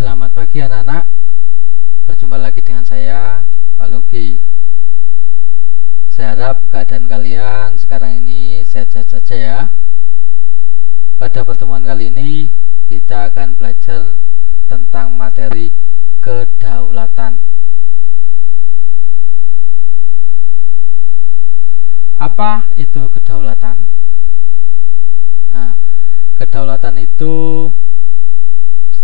Selamat pagi anak-anak. Berjumpa lagi dengan saya, Pak Luki. Saya harap keadaan kalian sekarang ini sehat-sehat saja ya. Pada pertemuan kali ini kita akan belajar tentang materi kedaulatan. Apa itu kedaulatan? Nah, kedaulatan itu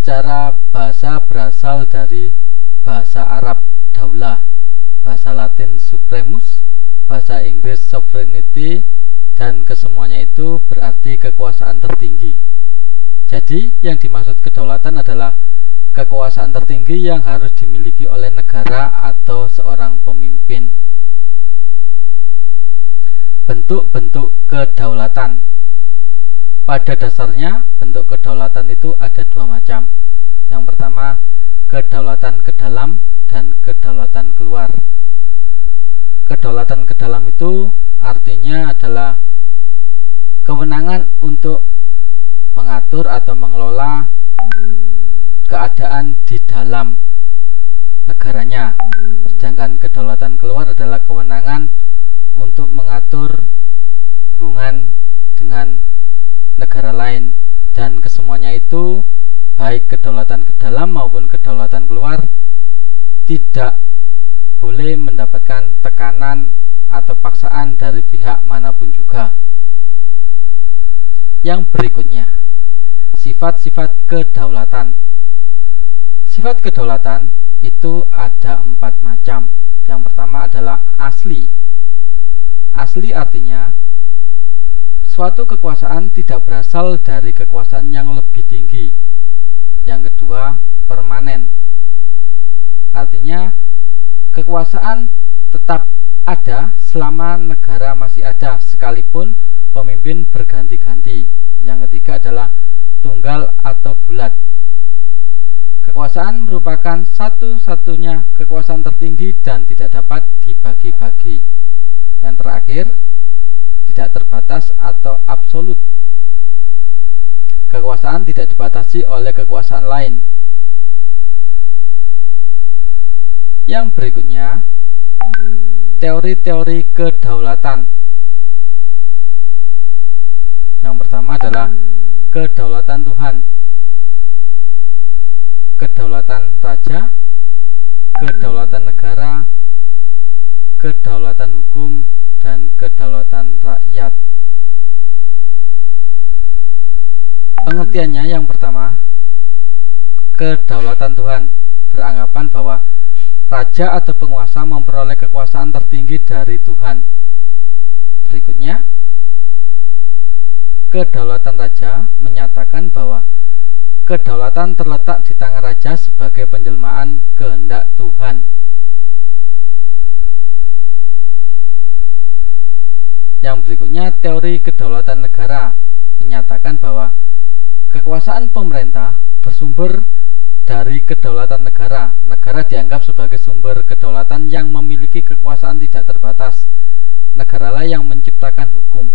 secara bahasa berasal dari bahasa Arab daulah, bahasa Latin supremus, bahasa Inggris sovereignty, dan kesemuanya itu berarti kekuasaan tertinggi. Jadi yang dimaksud kedaulatan adalah kekuasaan tertinggi yang harus dimiliki oleh negara atau seorang pemimpin. Bentuk-bentuk kedaulatan. Pada dasarnya bentuk kedaulatan itu ada dua macam. Yang pertama, kedaulatan ke dalam dan kedaulatan keluar. Kedaulatan ke dalam itu artinya adalah kewenangan untuk mengatur atau mengelola keadaan di dalam negaranya. Sedangkan kedaulatan keluar adalah kewenangan untuk mengatur hubungan dengan negara lain, dan kesemuanya itu baik kedaulatan ke dalam maupun kedaulatan keluar tidak boleh mendapatkan tekanan atau paksaan dari pihak manapun juga. Yang berikutnya, sifat-sifat kedaulatan. Sifat kedaulatan itu ada 4 macam. Yang pertama adalah asli. Asli artinya suatu kekuasaan tidak berasal dari kekuasaan yang lebih tinggi. Yang kedua, permanen. Artinya kekuasaan tetap ada selama negara masih ada, sekalipun pemimpin berganti-ganti. Yang ketiga adalah tunggal atau bulat. Kekuasaan merupakan satu-satunya kekuasaan tertinggi dan tidak dapat dibagi-bagi. Yang terakhir, tidak terbatas atau absolut. Kekuasaan tidak dibatasi oleh kekuasaan lain. Yang berikutnya, teori-teori kedaulatan. Yang pertama adalah kedaulatan Tuhan, kedaulatan raja, kedaulatan negara, kedaulatan hukum, dan kedaulatan rakyat. Pengertiannya yang pertama, kedaulatan Tuhan beranggapan bahwa raja atau penguasa memperoleh kekuasaan tertinggi dari Tuhan. Berikutnya, kedaulatan raja menyatakan bahwa kedaulatan terletak di tangan raja sebagai penjelmaan kehendak Tuhan. Yang berikutnya, teori kedaulatan negara menyatakan bahwa kekuasaan pemerintah bersumber dari kedaulatan negara. Negara dianggap sebagai sumber kedaulatan yang memiliki kekuasaan tidak terbatas. Negaralah yang menciptakan hukum.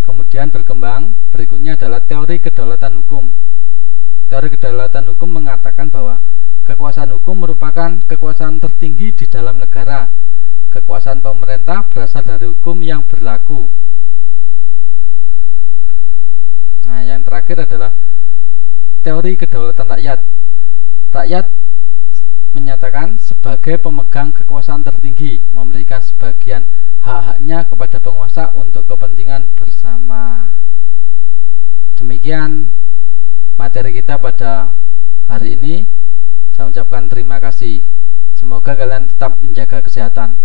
Kemudian berkembang, berikutnya adalah teori kedaulatan hukum. Teori kedaulatan hukum mengatakan bahwa kekuasaan hukum merupakan kekuasaan tertinggi di dalam negara. Kekuasaan pemerintah berasal dari hukum yang berlaku. Nah, yang terakhir adalah teori kedaulatan rakyat. Rakyat menyatakan sebagai pemegang kekuasaan tertinggi, memberikan sebagian hak-haknya kepada penguasa untuk kepentingan bersama. Demikian materi kita pada hari ini. Saya ucapkan terima kasih. Semoga kalian tetap menjaga kesehatan.